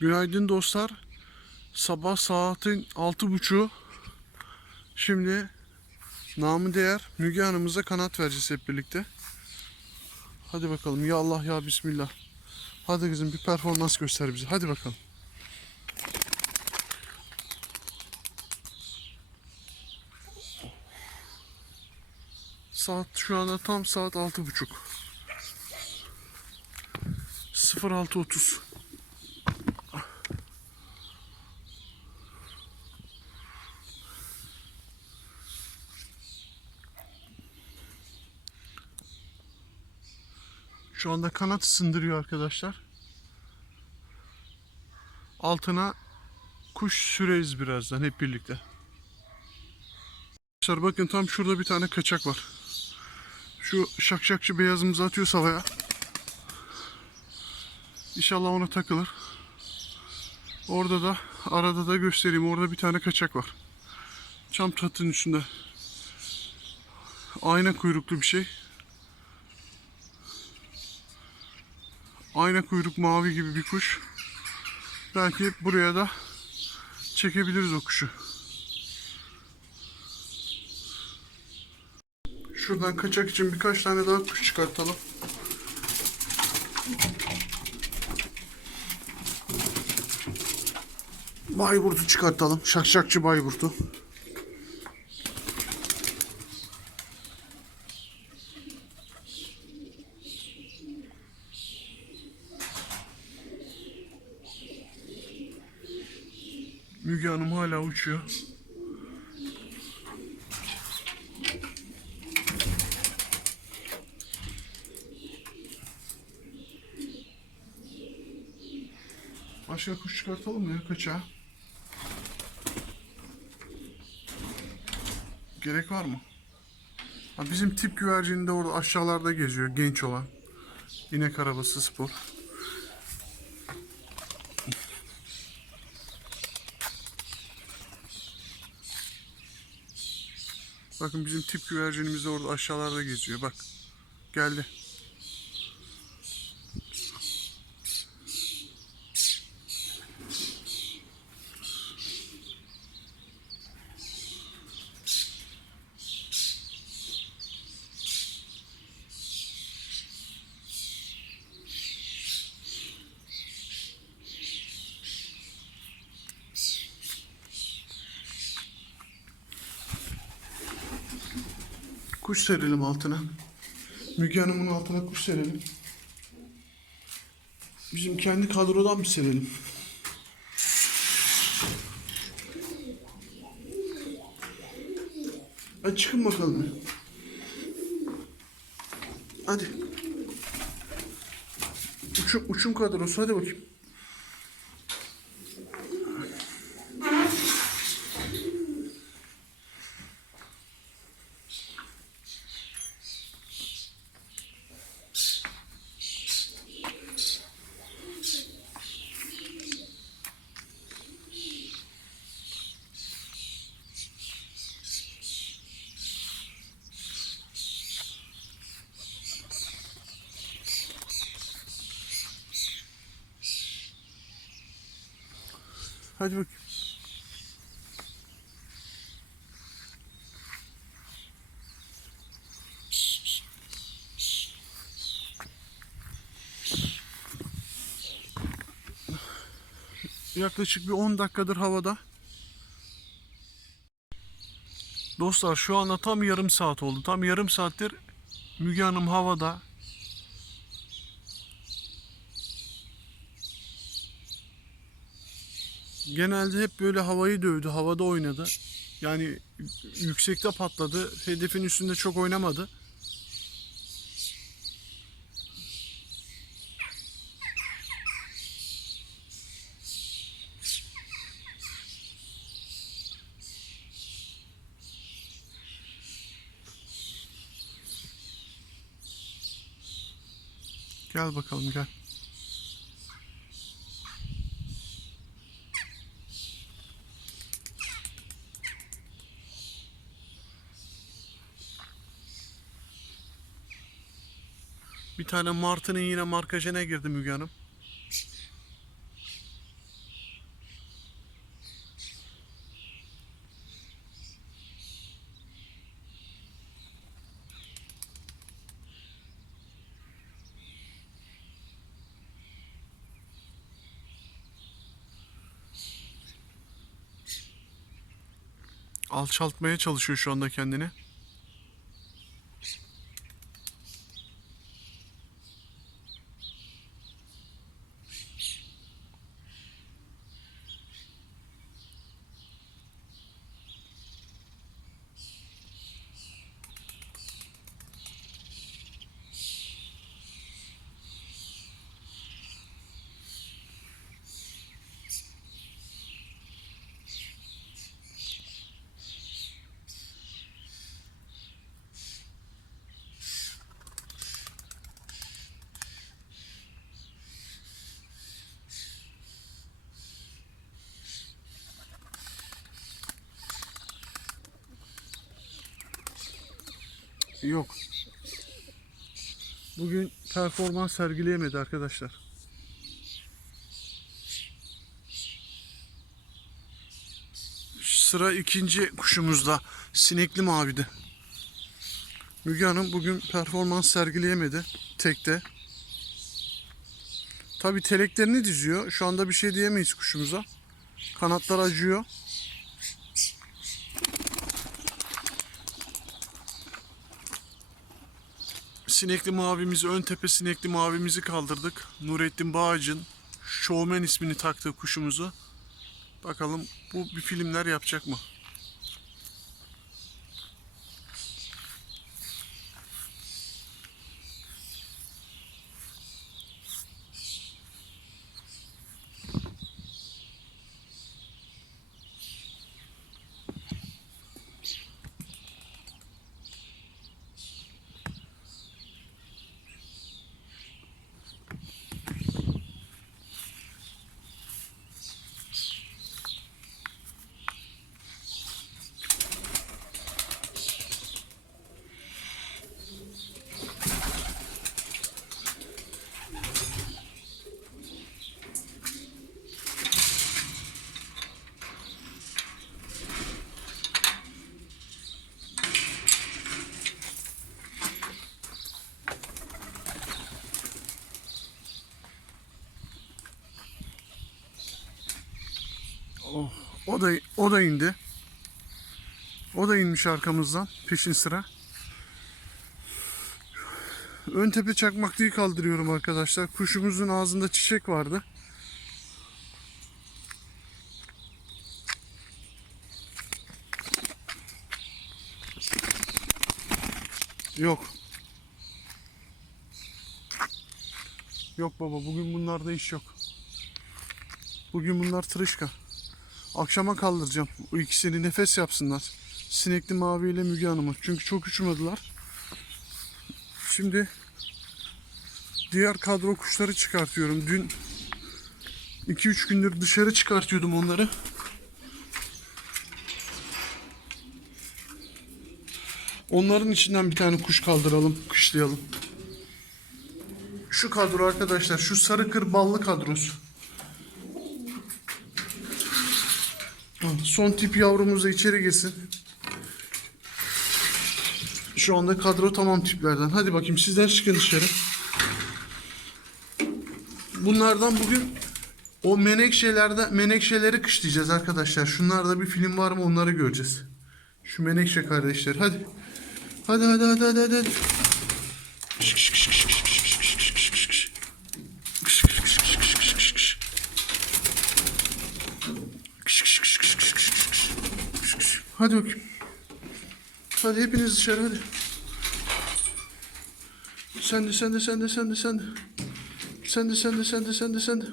Günaydın dostlar. Sabah saatin altı buçuğu. Şimdi namı değer Müge Hanım'ıza kanat vereceğiz hep birlikte. Hadi bakalım ya Allah ya Bismillah. Hadi kızım bir performans göster bize. Hadi bakalım. Saat şu anda tam saat altı buçuk. 06.30 Şu anda kanat sındırıyor arkadaşlar. Altına kuş süreriz birazdan hep birlikte. Arkadaşlar bakın tam şurada bir tane kaçak var. Şu şakşakçı beyazımızı atıyor havaya. İnşallah ona takılır. Orada da arada da göstereyim. Orada bir tane kaçak var. Çam çatının üstünde. Ayna kuyruklu bir şey. Ayna kuyruk mavi gibi bir kuş. Belki buraya da çekebiliriz o kuşu. Şuradan kaçak için birkaç tane daha kuş çıkartalım. Bayburt'u çıkartalım. Şakşakçı Bayburt'u. Müge Hanım hala uçuyor. Başka kuş çıkartalım mı ya kaçağa? Gerek var mı? Ha, bizim tip güvercini de orada aşağılarda geziyor genç olan. İnek arabası spor. Bakın bizim tip güvercinimiz de orada aşağılarda geziyor. Bak. Geldi. Kuş serelim altına. Müge Hanım'ın altına kuş serelim. Bizim kendi kadrodan bir serelim. Hadi çıkın bakalım. Hadi. Uçum, uçum kadrosu hadi bakayım. Hadi bakayım. Yaklaşık bir 10 dakikadır havada. Dostlar şu anda tam yarım saat oldu. Tam yarım saattir Müge Hanım havada. Genelde hep böyle havayı dövdü, havada oynadı. Yani yüksekte patladı. Hedefin üstünde çok oynamadı. Gel bakalım gel. Bir tane Martı'nın yine markajına girdi Müge Hanım. alçaltmaya çalışıyor şu anda kendini. Yok. Bugün performans sergileyemedi arkadaşlar. Sıra ikinci kuşumuzda. Sinekli mavide. Müge Hanım bugün performans sergileyemedi. Tekte. Tabi teleklerini diziyor. Şu anda bir şey diyemeyiz kuşumuza. Kanatlar acıyor. Sinekli mavimizi, ön tepe sinekli mavimizi kaldırdık. Nurettin Bağcı'nın Showman ismini taktığı kuşumuzu. Bakalım bu bir filmler yapacak mı? Oh, o da o da indi. O da inmiş arkamızdan peşin sıra. Ön tepe çakmaklıyı kaldırıyorum arkadaşlar. Kuşumuzun ağzında çiçek vardı. Yok. Yok baba bugün bunlarda iş yok. Bugün bunlar tırışka. Akşama kaldıracağım. O ikisini nefes yapsınlar. Sinekli mavi ile Müge Hanım'ı. Çünkü çok uçmadılar. Şimdi diğer kadro kuşları çıkartıyorum. Dün 2-3 gündür dışarı çıkartıyordum onları. Onların içinden bir tane kuş kaldıralım, kuşlayalım. Şu kadro arkadaşlar, şu sarı kır ballı kadrosu. Son tip yavrumuz da içeri girsin. Şu anda kadro tamam tiplerden. Hadi bakayım sizler çıkın dışarı. Bunlardan bugün o menekşelerde menekşeleri kışlayacağız arkadaşlar. Şunlarda bir film var mı onları göreceğiz. Şu menekşe kardeşler. Hadi. Hadi hadi hadi hadi hadi. hadi. Hadi bakayım. Hadi hepiniz dışarı hadi. Sen de sen de sen de sen de sen de. Sen de sen de sen de sen de sen de.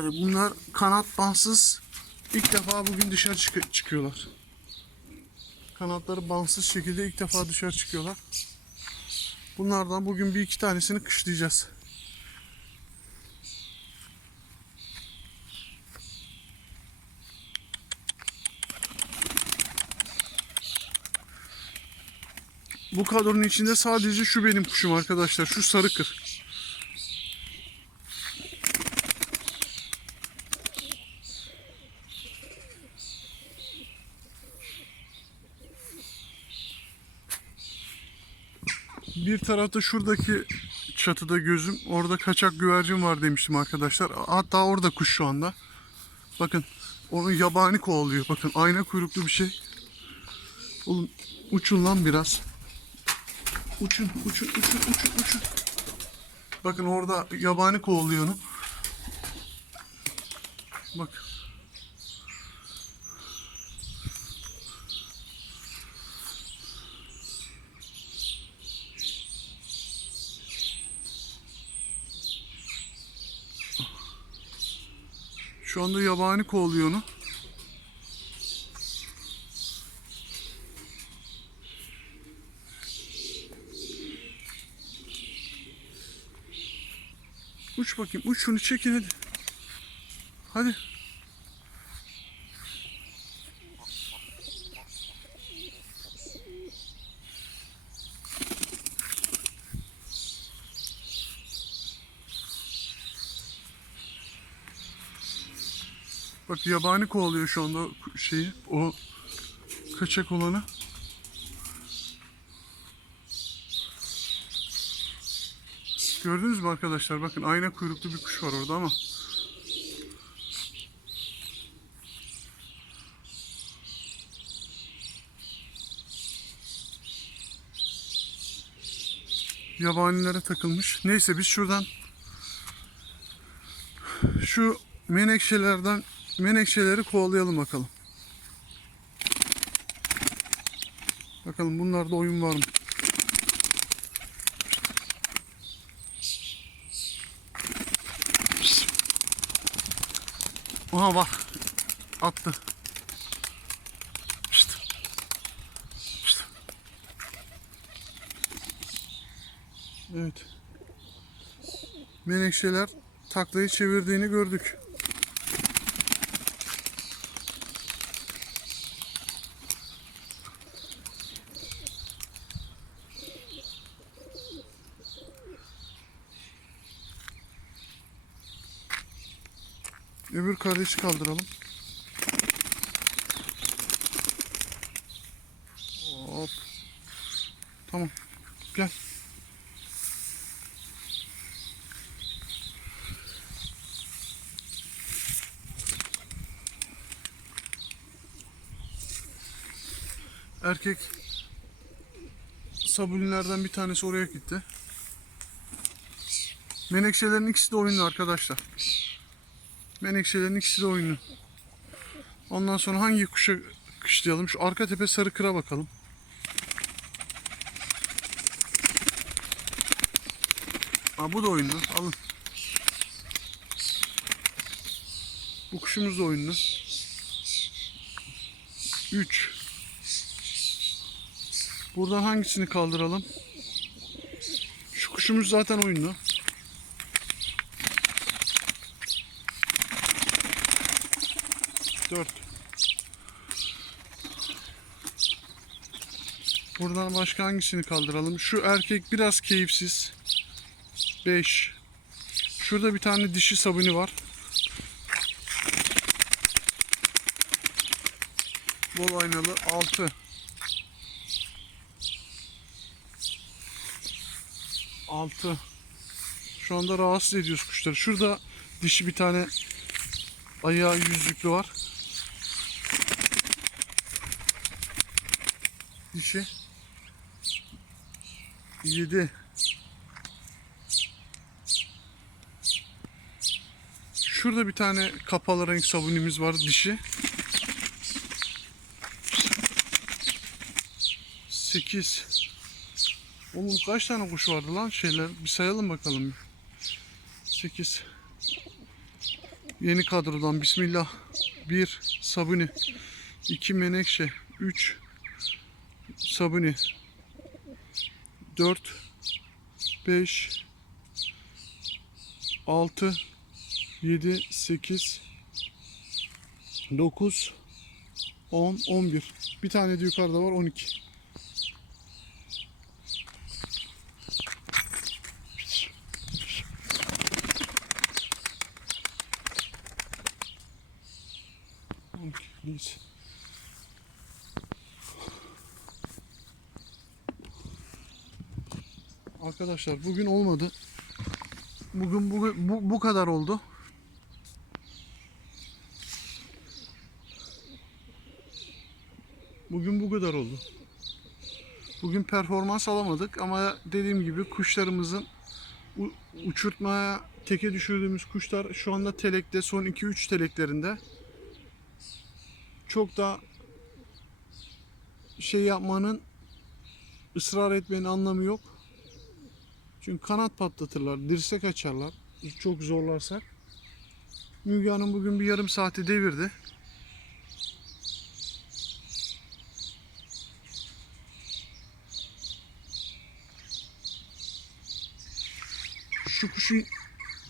Hadi bunlar kanat bansız ilk defa bugün dışarı çık- çıkıyorlar. Kanatları bansız şekilde ilk defa dışarı çıkıyorlar. Bunlardan bugün bir iki tanesini kışlayacağız. Bu kadronun içinde sadece şu benim kuşum arkadaşlar. Şu sarı kır. Bir tarafta şuradaki çatıda gözüm. Orada kaçak güvercin var demiştim arkadaşlar. Hatta orada kuş şu anda. Bakın onu yabani kovalıyor. Bakın ayna kuyruklu bir şey. Oğlum uçun lan biraz. Uçun, uçun, uçun, uçun, uçun. Bakın orada yabani kovalıyor onu. Bak. Şu anda yabani kovalıyor onu. Uç bakayım. Uç şunu çekin hadi. Hadi. Bak yabani kovalıyor şu anda şeyi. O kaçak olanı. Gördünüz mü arkadaşlar? Bakın ayna kuyruklu bir kuş var orada ama. Yabanilere takılmış. Neyse biz şuradan şu menekşelerden menekşeleri kovalayalım bakalım. Bakalım bunlarda oyun var mı? Aha bak. Attı. Pişt. Pişt. Evet. Menekşeler taklayı çevirdiğini gördük. Kardeşi kaldıralım. Hop. Tamam. Gel. Erkek sabunilerden bir tanesi oraya gitti. Menekşelerin ikisi de oyunlu arkadaşlar. Menekşelerin ikisi de oyunlu. Ondan sonra hangi kuşa kışlayalım? Şu arka tepe sarı kıra bakalım. Aa, bu da oyunlu. Alın. Bu kuşumuz da oyunlu. 3 Buradan hangisini kaldıralım? Şu kuşumuz zaten oyunlu. Dört. Buradan başka hangisini kaldıralım? Şu erkek biraz keyifsiz. 5. Şurada bir tane dişi sabuni var. Bol aynalı 6. Altı. Şu anda rahatsız ediyoruz kuşları. Şurada dişi bir tane ayağı yüzlüklü var. Dişi. 7. Şurada bir tane kapalı renk sabunimiz var dişi. 8. Oğlum kaç tane kuş vardı lan şeyler? Bir sayalım bakalım. 8. Yeni kadrodan bismillah. 1 sabuni. 2 menekşe. 3 sabuni. 4 5 6 7 8 9 10 11 bir tane de yukarıda var 12 Neyse. Arkadaşlar bugün olmadı. Bugün bu, bu, bu kadar oldu. Bugün bu kadar oldu. Bugün performans alamadık ama dediğim gibi kuşlarımızın uçurtmaya teke düşürdüğümüz kuşlar şu anda telekte son 2-3 teleklerinde. Çok da şey yapmanın ısrar etmenin anlamı yok. Çünkü kanat patlatırlar, dirsek açarlar. Çok zorlarsak. Müge Hanım bugün bir yarım saati devirdi. Şu kuşun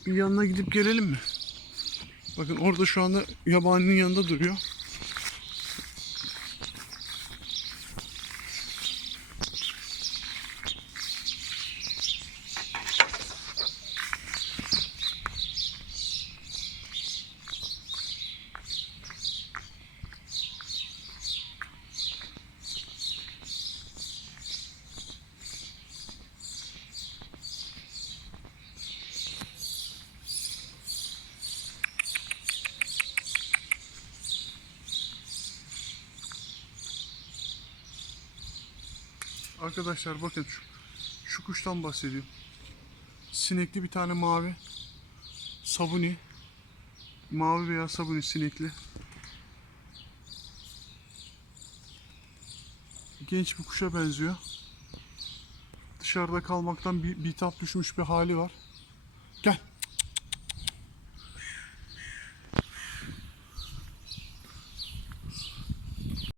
yanına gidip gelelim mi? Bakın orada şu anda yabaninin yanında duruyor. Arkadaşlar bakın şu, şu kuştan bahsediyorum. Sinekli bir tane mavi. Sabuni. Mavi veya sabuni sinekli. Genç bir kuşa benziyor. Dışarıda kalmaktan bir bitap düşmüş bir hali var.